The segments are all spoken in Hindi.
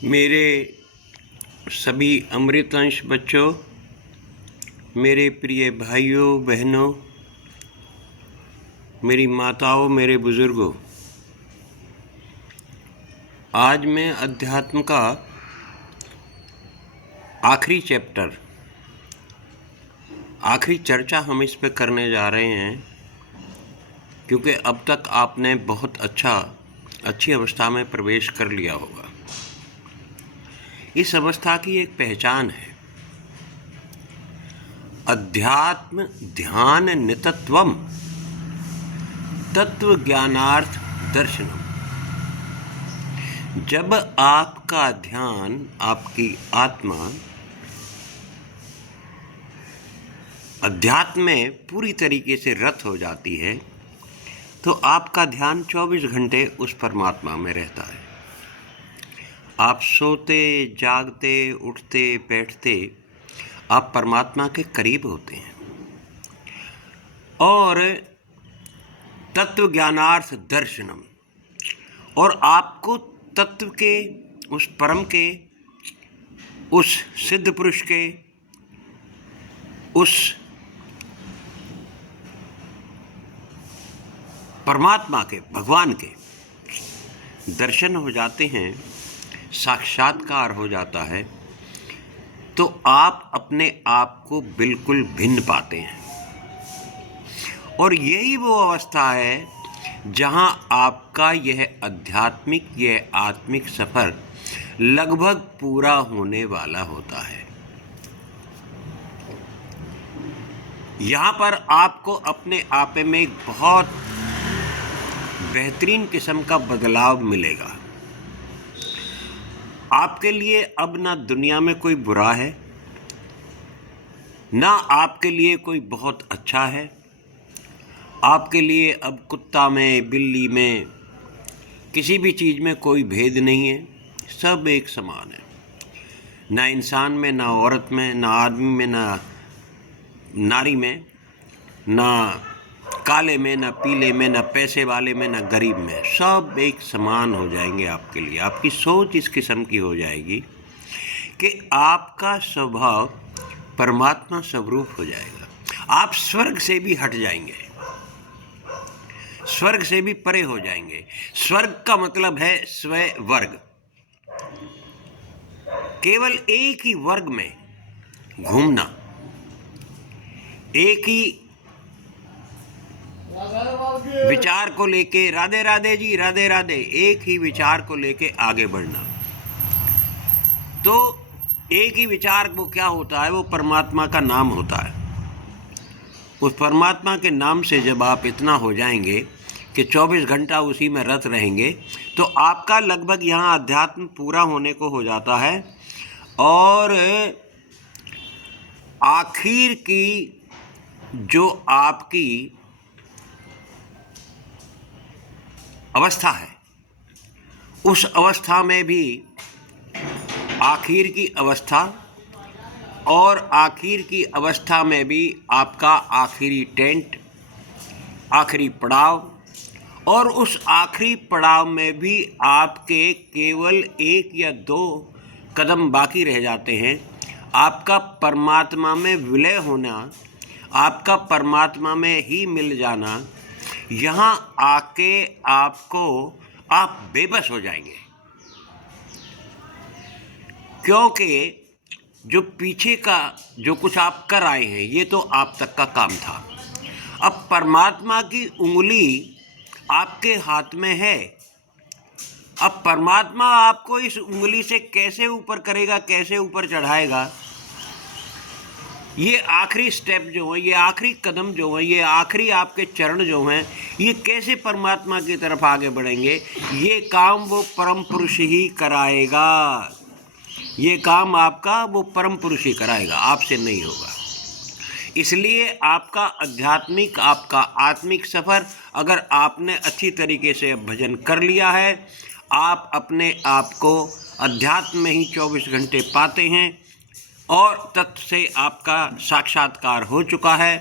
मेरे सभी अमृतंश बच्चों, मेरे प्रिय भाइयों बहनों, मेरी माताओं, मेरे बुज़ुर्गों, आज मैं अध्यात्म का आखिरी चैप्टर, आखिरी चर्चा हम इस पे करने जा रहे हैं, क्योंकि अब तक आपने बहुत अच्छी अवस्था में प्रवेश कर लिया होगा। इस अवस्था की एक पहचान है, अध्यात्म ध्यान नितत्वम तत्व ज्ञानार्थ दर्शनम। जब आपका ध्यान, आपकी आत्मा अध्यात्म में पूरी तरीके से रत हो जाती है, तो आपका ध्यान 24 घंटे उस परमात्मा में रहता है। आप सोते, जागते, उठते, बैठते, आप परमात्मा के करीब होते हैं। और तत्व ज्ञानार्थ दर्शनम, और आपको तत्व के, उस परम के, उस सिद्ध पुरुष के, उस परमात्मा के, भगवान के दर्शन हो जाते हैं, साक्षात्कार हो जाता है, तो आप अपने आप को बिल्कुल भिन्न पाते हैं। और यही वो अवस्था है जहां आपका यह आध्यात्मिक, यह आत्मिक सफ़र लगभग पूरा होने वाला होता है। यहाँ पर आपको अपने आप में एक बहुत बेहतरीन किस्म का बदलाव मिलेगा। आपके लिए अब ना दुनिया में कोई बुरा है, ना आपके लिए कोई बहुत अच्छा है। आपके लिए अब कुत्ता में, बिल्ली में, किसी भी चीज़ में कोई भेद नहीं है, सब एक समान है। ना इंसान में, ना औरत में, ना आदमी में, ना नारी में, ना काले में, ना पीले में, ना पैसे वाले में, ना गरीब में, सब एक समान हो जाएंगे आपके लिए। आपकी सोच इस किस्म की हो जाएगी कि आपका स्वभाव परमात्मा स्वरूप हो जाएगा। आप स्वर्ग से भी हट जाएंगे, स्वर्ग से भी परे हो जाएंगे। स्वर्ग का मतलब है स्ववर्ग, केवल एक ही वर्ग में घूमना, एक ही विचार को लेके, राधे राधे जी, राधे राधे, एक ही विचार को लेके आगे बढ़ना। तो एक ही विचार वो क्या होता है, वो परमात्मा का नाम होता है। उस परमात्मा के नाम से जब आप इतना हो जाएंगे कि 24 घंटा उसी में रत रहेंगे, तो आपका लगभग यहाँ अध्यात्म पूरा होने को हो जाता है। और आखिर की जो आपकी अवस्था है, उस अवस्था में भी आखिर की अवस्था, और आखिर की अवस्था में भी आपका आखिरी टेंट, आखिरी पड़ाव, और उस आखिरी पड़ाव में भी आपके केवल 1 या 2 कदम बाकी रह जाते हैं। आपका परमात्मा में विलय होना, आपका परमात्मा में ही मिल जाना, यहाँ आके आप बेबस हो जाएंगे। क्योंकि जो पीछे का जो कुछ आप कर आए हैं, ये तो आप तक का काम था। अब परमात्मा की उंगली आपके हाथ में है। अब परमात्मा आपको इस उंगली से कैसे ऊपर करेगा, कैसे ऊपर चढ़ाएगा, ये आखिरी स्टेप जो है, ये आखिरी कदम जो है, ये आखिरी आपके चरण जो हैं, ये कैसे परमात्मा की तरफ आगे बढ़ेंगे, ये काम वो परम पुरुष ही कराएगा। ये काम आपका वो परम पुरुष ही कराएगा, आपसे नहीं होगा। इसलिए आपका आध्यात्मिक, आपका आत्मिक सफ़र अगर आपने अच्छी तरीके से भजन कर लिया है, आप अपने आप को अध्यात्म में ही 24 घंटे पाते हैं, और तत्व से आपका साक्षात्कार हो चुका है।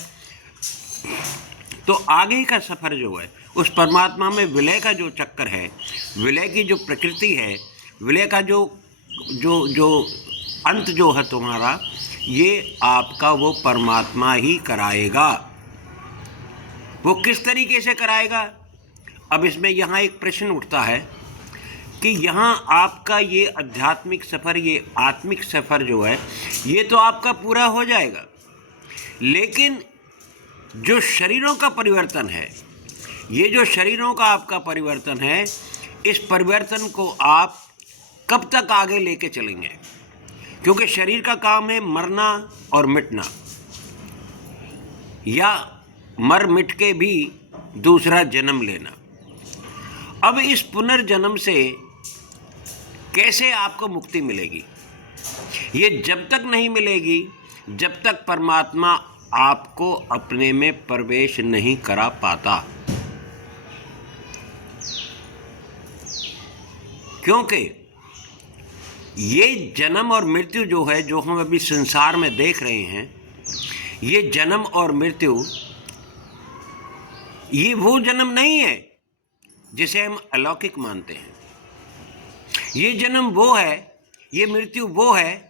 तो आगे का सफ़र जो है, उस परमात्मा में विलय का जो चक्कर है, विलय की जो प्रकृति है, विलय का जो जो जो अंत जो है तुम्हारा, ये आपका वो परमात्मा ही कराएगा। वो किस तरीके से कराएगा? अब इसमें यहाँ एक प्रश्न उठता है कि यहाँ आपका ये आध्यात्मिक सफ़र, ये आत्मिक सफ़र जो है, ये तो आपका पूरा हो जाएगा, लेकिन जो शरीरों का परिवर्तन है, ये जो शरीरों का आपका परिवर्तन है, इस परिवर्तन को आप कब तक आगे लेके चलेंगे? क्योंकि शरीर का काम है मरना और मिटना, या मर मिट के भी दूसरा जन्म लेना। अब इस पुनर्जन्म से कैसे आपको मुक्ति मिलेगी? ये जब तक नहीं मिलेगी जब तक परमात्मा आपको अपने में प्रवेश नहीं करा पाता। क्योंकि ये जन्म और मृत्यु जो है, जो हम अभी संसार में देख रहे हैं, ये जन्म और मृत्यु, ये वो जन्म नहीं है जिसे हम अलौकिक मानते हैं। ये जन्म वो है, ये मृत्यु वो है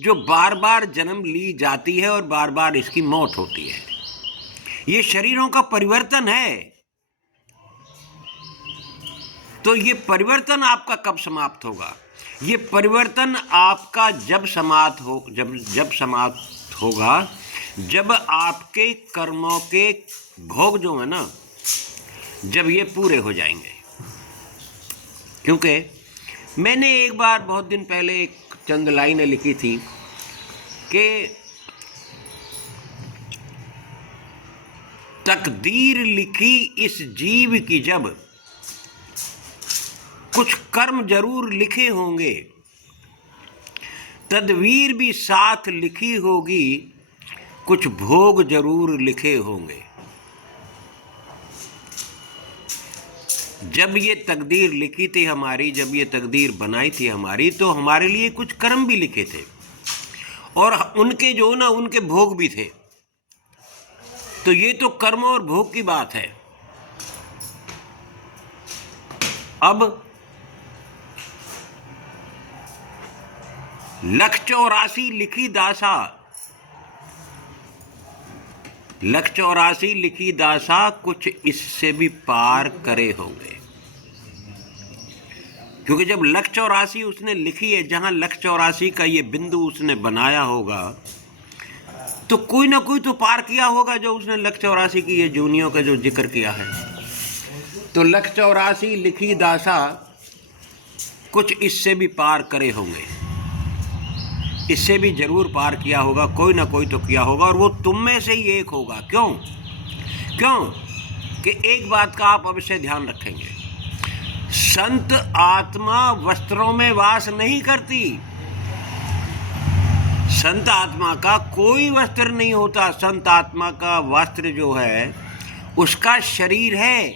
जो बार बार जन्म ली जाती है और बार बार इसकी मौत होती है। ये शरीरों का परिवर्तन है। तो ये परिवर्तन आपका कब समाप्त होगा? ये परिवर्तन आपका जब समाप्त होगा, जब आपके कर्मों के भोग जो है ना, जब ये पूरे हो जाएंगे। क्योंकि मैंने एक बार बहुत दिन पहले एक चंद लाइनें लिखी थी कि तकदीर लिखी इस जीव की जब, कुछ कर्म जरूर लिखे होंगे, तदवीर भी साथ लिखी होगी, कुछ भोग जरूर लिखे होंगे। जब ये तकदीर लिखी थी हमारी, जब ये तकदीर बनाई थी हमारी, तो हमारे लिए कुछ कर्म भी लिखे थे और उनके जो ना, उनके भोग भी थे। तो ये तो कर्म और भोग की बात है। अब 184 लिखी दासा, 184 लिखी दासा, कुछ इससे भी पार करे होंगे। क्योंकि जब 184 उसने लिखी है, जहां 184 का ये बिंदु उसने बनाया होगा, तो कोई ना कोई तो पार किया होगा, जो उसने 184 की ये जूनियों का जो जिक्र किया है। तो 184 लिखी दासा, कुछ इससे भी पार करे होंगे, इससे भी जरूर पार किया होगा, कोई ना कोई तो किया होगा, और वो तुम में से ही एक होगा। क्यों? कि एक बात का आप अवश्य ध्यान रखेंगे, संत आत्मा वस्त्रों में वास नहीं करती। संत आत्मा का कोई वस्त्र नहीं होता। संत आत्मा का वस्त्र जो है उसका शरीर है।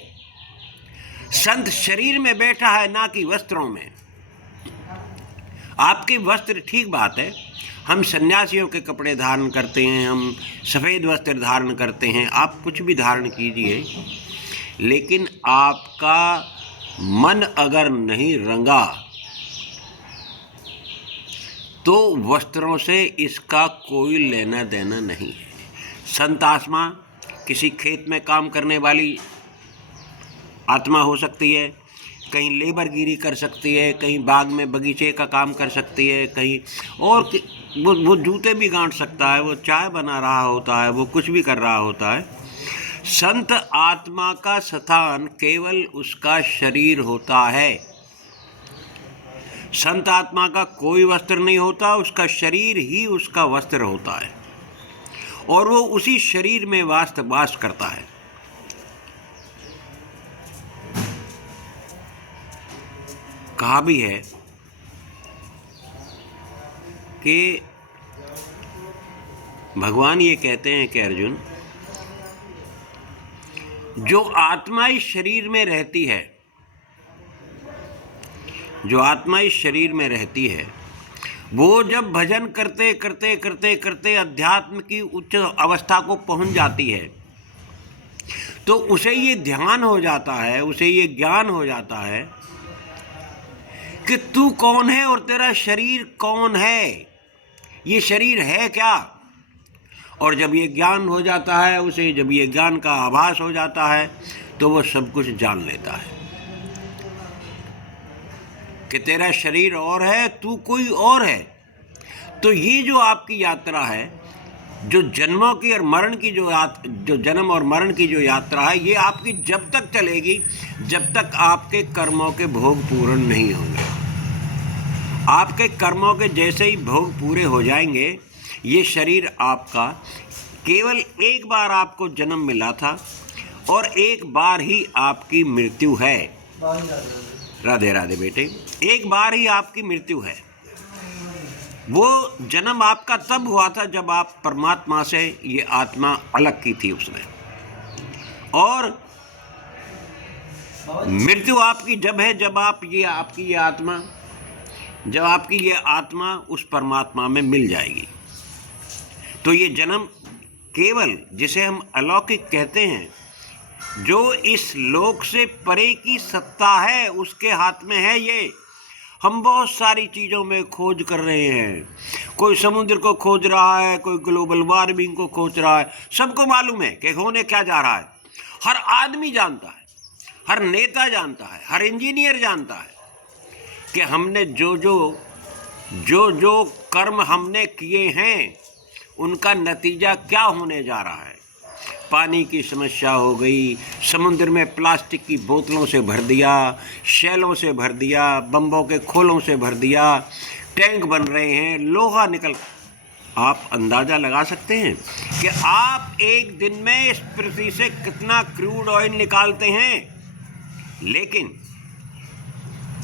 संत शरीर में बैठा है, ना कि वस्त्रों में। आपके वस्त्र, ठीक बात है, हम सन्यासियों के कपड़े धारण करते हैं, हम सफ़ेद वस्त्र धारण करते हैं, आप कुछ भी धारण कीजिए, लेकिन आपका मन अगर नहीं रंगा तो वस्त्रों से इसका कोई लेना देना नहीं है। संत आत्मा किसी खेत में काम करने वाली आत्मा हो सकती है, कहीं लेबरगिरी कर सकती है, कहीं बाग में बगीचे का काम कर सकती है, कहीं और वो जूते भी गांठ सकता है, वो चाय बना रहा होता है, वो कुछ भी कर रहा होता है। संत आत्मा का स्थान केवल उसका शरीर होता है। संत आत्मा का कोई वस्त्र नहीं होता, उसका शरीर ही उसका वस्त्र होता है, और वो उसी शरीर में वास करता है। कहा भी है कि भगवान ये कहते हैं कि अर्जुन, जो आत्मा इस शरीर में रहती है, जो आत्मा इस शरीर में रहती है, वो जब भजन करते करते करते करते अध्यात्म की उच्च अवस्था को पहुंच जाती है, तो उसे ये ध्यान हो जाता है, उसे ये ज्ञान हो जाता है कि तू कौन है और तेरा शरीर कौन है, ये शरीर है क्या। और जब ये ज्ञान हो जाता है उसे, जब ये ज्ञान का आभास हो जाता है तो वो सब कुछ जान लेता है कि तेरा शरीर और है, तू कोई और है। तो ये जो आपकी यात्रा है, जो जन्मों की और मरण की जो जन्म और मरण की जो यात्रा है, ये आपकी जब तक चलेगी जब तक आपके कर्मों के भोग पूर्ण नहीं होंगे। आपके कर्मों के जैसे ही भोग पूरे हो जाएंगे, ये शरीर आपका केवल एक बार आपको जन्म मिला था और एक बार ही आपकी मृत्यु है। राधे राधे बेटे, एक बार ही आपकी मृत्यु है। वो जन्म आपका तब हुआ था जब आप परमात्मा से ये आत्मा अलग की थी उसने, और मृत्यु आपकी जब है जब आपकी ये आत्मा उस परमात्मा में मिल जाएगी। तो ये जन्म केवल, जिसे हम अलौकिक कहते हैं, जो इस लोक से परे की सत्ता है उसके हाथ में है ये। हम बहुत सारी चीज़ों में खोज कर रहे हैं, कोई समुद्र को खोज रहा है, कोई ग्लोबल वार्मिंग को खोज रहा है। सबको मालूम है कि होने क्या जा रहा है, हर आदमी जानता है, हर नेता जानता है, हर इंजीनियर जानता है कि हमने जो कर्म हमने किए हैं उनका नतीजा क्या होने जा रहा है। पानी की समस्या हो गई, समुद्र में प्लास्टिक की बोतलों से भर दिया, शैलों से भर दिया, बम्बों के खोलों से भर दिया, टैंक बन रहे हैं, लोहा निकल। आप अंदाज़ा लगा सकते हैं कि आप एक दिन में इस पृथ्वी से कितना क्रूड ऑयल निकालते हैं, लेकिन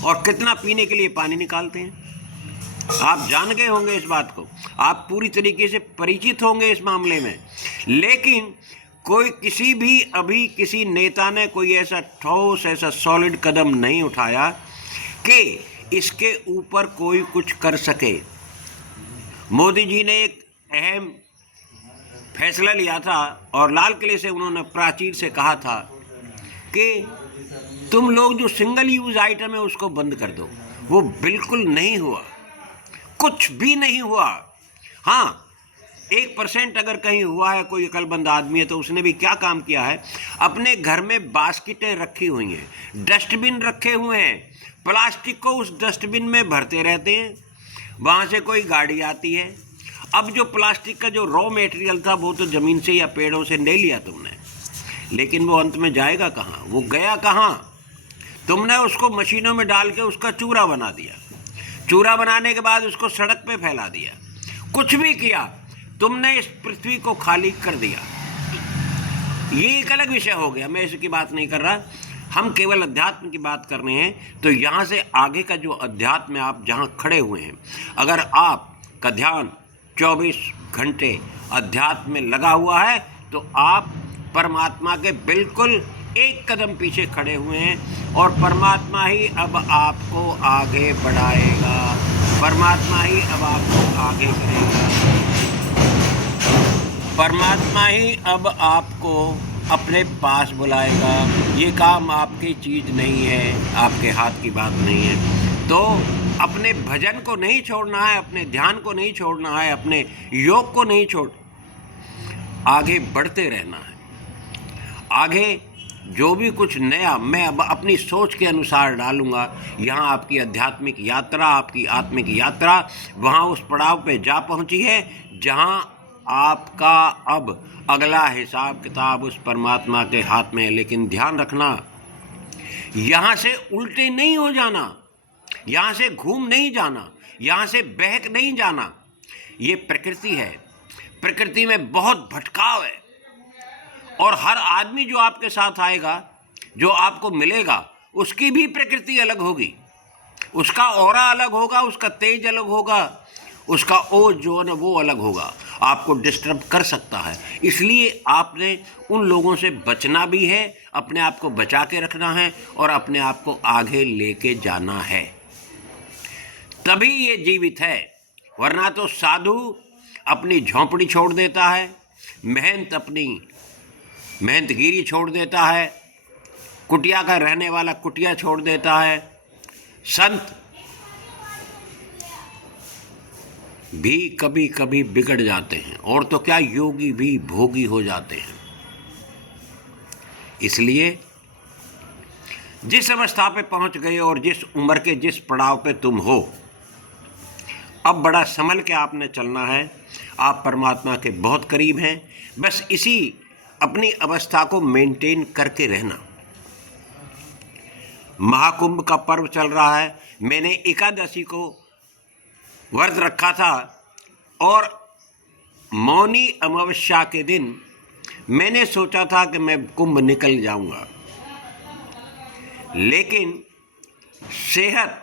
और कितना पीने के लिए पानी निकालते हैं। आप जान गए होंगे इस बात को, आप पूरी तरीके से परिचित होंगे इस मामले में। लेकिन अभी किसी नेता ने कोई ऐसा ठोस, ऐसा सॉलिड कदम नहीं उठाया कि इसके ऊपर कोई कुछ कर सके। मोदी जी ने एक अहम फैसला लिया था और लाल किले से उन्होंने प्राचीर से कहा था कि तुम लोग जो सिंगल यूज आइटम है उसको बंद कर दो। वो बिल्कुल नहीं हुआ, कुछ भी नहीं हुआ। हाँ, 1% अगर कहीं हुआ है, कोई अकलमंद आदमी है तो उसने भी क्या काम किया है, अपने घर में बास्केटें रखी हुई हैं, डस्टबिन रखे हुए हैं, प्लास्टिक को उस डस्टबिन में भरते रहते हैं, वहाँ से कोई गाड़ी आती है। अब जो प्लास्टिक का जो रॉ मटेरियल था वो तो ज़मीन से या पेड़ों से ले लिया तुमने, लेकिन वो अंत में जाएगा कहाँ, वो गया कहाँ। तुमने उसको मशीनों में डाल के उसका चूरा बना दिया, चूरा बनाने के बाद उसको सड़क पे फैला दिया, कुछ भी किया, तुमने इस पृथ्वी को खाली कर दिया। ये एक अलग विषय हो गया, मैं इसकी बात नहीं कर रहा, हम केवल अध्यात्म की बात कर रहे हैं। तो यहाँ से आगे का जो अध्यात्म है, आप जहाँ खड़े हुए हैं, अगर आपका ध्यान 24 घंटे अध्यात्म में लगा हुआ है तो आप परमात्मा के बिल्कुल एक कदम पीछे खड़े हुए हैं, और परमात्मा ही अब आपको आगे बढ़ाएगा, परमात्मा ही अब आपको आगे करेगा, परमात्मा ही अब आपको अपने पास बुलाएगा। ये काम आपकी चीज़ नहीं है, आपके हाथ की बात नहीं है। तो अपने भजन को नहीं छोड़ना है, अपने ध्यान को नहीं छोड़ना है, अपने योग को नहीं छोड़, आगे बढ़ते रहना है। आगे जो भी कुछ नया मैं अब अपनी सोच के अनुसार डालूंगा, यहाँ आपकी आध्यात्मिक यात्रा, आपकी आत्मिक यात्रा वहाँ उस पड़ाव पे जा पहुँची है जहाँ आपका अब अगला हिसाब किताब उस परमात्मा के हाथ में है। लेकिन ध्यान रखना, यहाँ से उल्टे नहीं हो जाना, यहाँ से घूम नहीं जाना, यहाँ से बहक नहीं जाना। ये प्रकृति है, प्रकृति में बहुत भटकाव है, और हर आदमी जो आपके साथ आएगा, जो आपको मिलेगा, उसकी भी प्रकृति अलग होगी, उसका ऑरा अलग होगा, उसका तेज अलग होगा, उसका ओज जो है ना वो अलग होगा, आपको डिस्टर्ब कर सकता है। इसलिए आपने उन लोगों से बचना भी है, अपने आप को बचा के रखना है और अपने आप को आगे लेके जाना है, तभी ये जीवित है। वरना तो साधु अपनी झोंपड़ी छोड़ देता है, मेहनतगिरी छोड़ देता है, कुटिया का रहने वाला कुटिया छोड़ देता है, संत भी कभी कभी बिगड़ जाते हैं, और तो क्या योगी भी भोगी हो जाते हैं। इसलिए जिस अवस्था पे पहुंच गए और जिस उम्र के जिस पड़ाव पे तुम हो, अब बड़ा संभल के आपने चलना है। आप परमात्मा के बहुत करीब हैं, बस इसी अपनी अवस्था को मेंटेन करके रहना। महाकुंभ का पर्व चल रहा है। मैंने एकादशी को व्रत रखा था और मौनी अमावस्या के दिन मैंने सोचा था कि मैं कुंभ निकल जाऊंगा, लेकिन सेहत,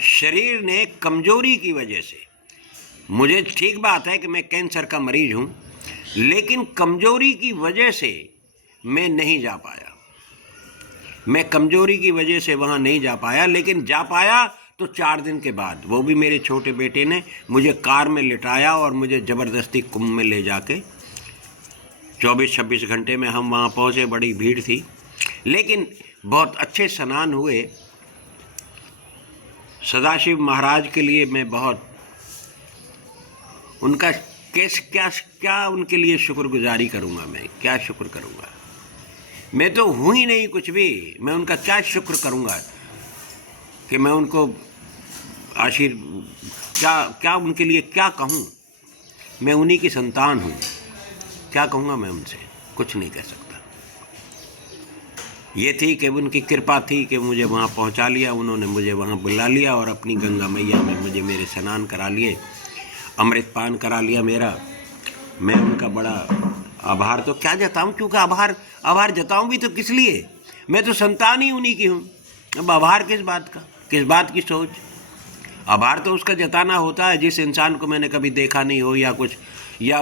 शरीर ने कमजोरी की वजह से, मुझे ठीक बात है कि मैं कैंसर का मरीज हूं, लेकिन कमजोरी की वजह से मैं नहीं जा पाया। मैं कमजोरी की वजह से वहां नहीं जा पाया, लेकिन जा पाया तो 4 दिन के बाद। वो भी मेरे छोटे बेटे ने मुझे कार में लिटाया और मुझे ज़बरदस्ती कुंभ में ले जाके 24-26 घंटे में हम वहाँ पहुँचे। बड़ी भीड़ थी, लेकिन बहुत अच्छे स्नान हुए। सदाशिव महाराज के लिए मैं बहुत उनका क्या उनके लिए शुक्रगुजारी करूँगा। मैं क्या शुक्र करूँगा, मैं तो हूँ ही नहीं कुछ भी। मैं उनका क्या शुक्र करूँगा कि मैं उनको क्या उनके लिए क्या कहूँ। मैं उन्हीं की संतान हूँ, क्या कहूँगा मैं उनसे, कुछ नहीं कह सकता। ये थी कि उनकी कृपा थी कि मुझे वहाँ पहुँचा लिया, उन्होंने मुझे वहाँ बुला लिया और अपनी गंगा मैया में मुझे मेरे स्नान करा लिए, अमृतपान करा लिया मेरा। मैं उनका बड़ा आभार तो क्या जताऊँ, क्योंकि आभार जताऊँ भी तो किस लिए, मैं तो संतान ही उन्हीं की हूँ। अब आभार किस बात का, किस बात की सोच। आभार तो उसका जताना होता है जिस इंसान को मैंने कभी देखा नहीं हो, या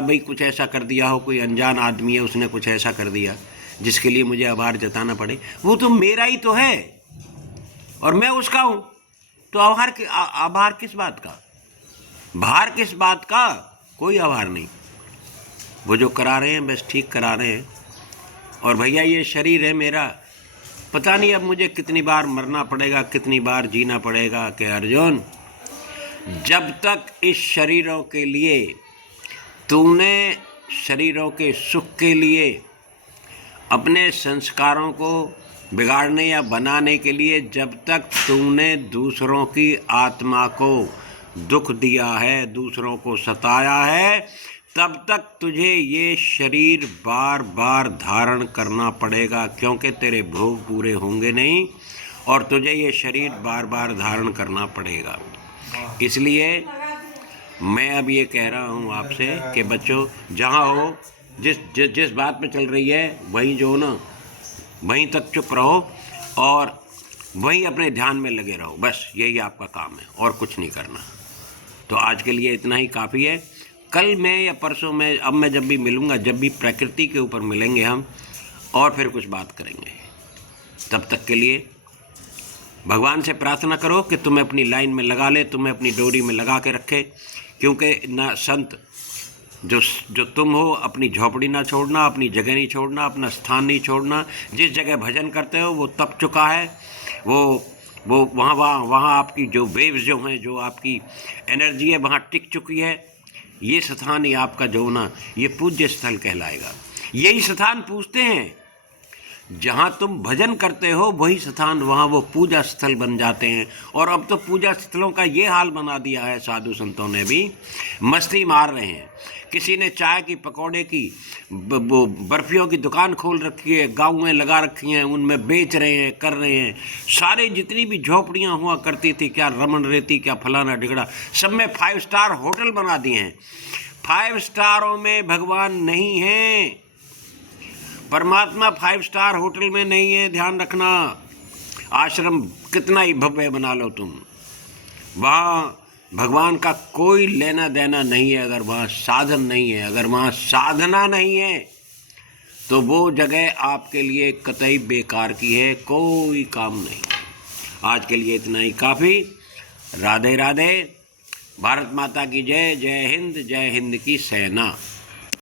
भाई कुछ ऐसा कर दिया हो, कोई अनजान आदमी है उसने कुछ ऐसा कर दिया जिसके लिए मुझे आभार जताना पड़े। वो तो मेरा ही तो है और मैं उसका हूँ, तो आभार किस बात का, भार किस बात का, कोई आभार नहीं। वो जो करा रहे हैं बस ठीक करा रहे हैं। और भैया ये शरीर है मेरा, पता नहीं अब मुझे कितनी बार मरना पड़ेगा, कितनी बार जीना पड़ेगा। कि अर्जुन, जब तक इस शरीरों के लिए तूने, शरीरों के सुख के लिए अपने संस्कारों को बिगाड़ने या बनाने के लिए जब तक तूने दूसरों की आत्मा को दुख दिया है, दूसरों को सताया है, तब तक तुझे ये शरीर बार बार धारण करना पड़ेगा, क्योंकि तेरे भोग पूरे होंगे नहीं और तुझे ये शरीर बार बार धारण करना पड़ेगा। इसलिए मैं अब ये कह रहा हूँ आपसे कि बच्चों, जहाँ हो, जिस बात पे चल रही है वहीं जो ना, वहीं तक चुप रहो और वहीं अपने ध्यान में लगे रहो। बस यही आपका काम है और कुछ नहीं करना। तो आज के लिए इतना ही काफ़ी है। कल मैं या परसों में, अब मैं जब भी मिलूँगा, जब भी प्रकृति के ऊपर मिलेंगे हम, और फिर कुछ बात करेंगे। तब तक के लिए भगवान से प्रार्थना करो कि तुम्हें अपनी लाइन में लगा ले, तुम्हें अपनी डोरी में लगा के रखे, क्योंकि ना संत जो तुम हो, अपनी झोपड़ी ना छोड़ना, अपनी जगह नहीं छोड़ना, अपना स्थान नहीं छोड़ना। जिस जगह भजन करते हो वो तप चुका है, वो वहाँ आपकी जो वेव्स जो हैं, जो आपकी एनर्जी है वहाँ टिक चुकी है। ये स्थान ही आपका जो ना, ये पूज्य स्थल कहलाएगा। यही स्थान पूछते हैं, जहाँ तुम भजन करते हो वही स्थान, वहाँ वो पूजा स्थल बन जाते हैं। और अब तो पूजा स्थलों का ये हाल बना दिया है, साधु संतों ने भी मस्ती मार रहे हैं। किसी ने चाय की, पकौड़े की, बर्फियों की दुकान खोल रखी है, गाँव में लगा रखी हैं, उनमें बेच रहे हैं, कर रहे हैं। सारे जितनी भी झोपड़ियाँ हुआ करती थी, क्या रमन रेती, क्या फलाना ढिगड़ा, सब में 5 स्टार होटल बना दिए हैं। 5 स्टारों में भगवान नहीं है, परमात्मा 5 स्टार होटल में नहीं है, ध्यान रखना। आश्रम कितना ही भव्य बना लो तुम, वहाँ भगवान का कोई लेना देना नहीं है। अगर वहाँ साधन नहीं है, अगर वहाँ साधना नहीं है, तो वो जगह आपके लिए कतई बेकार की है, कोई काम नहीं। आज के लिए इतना ही काफ़ी। राधे राधे। भारत माता की जय। जय हिंद की सेना।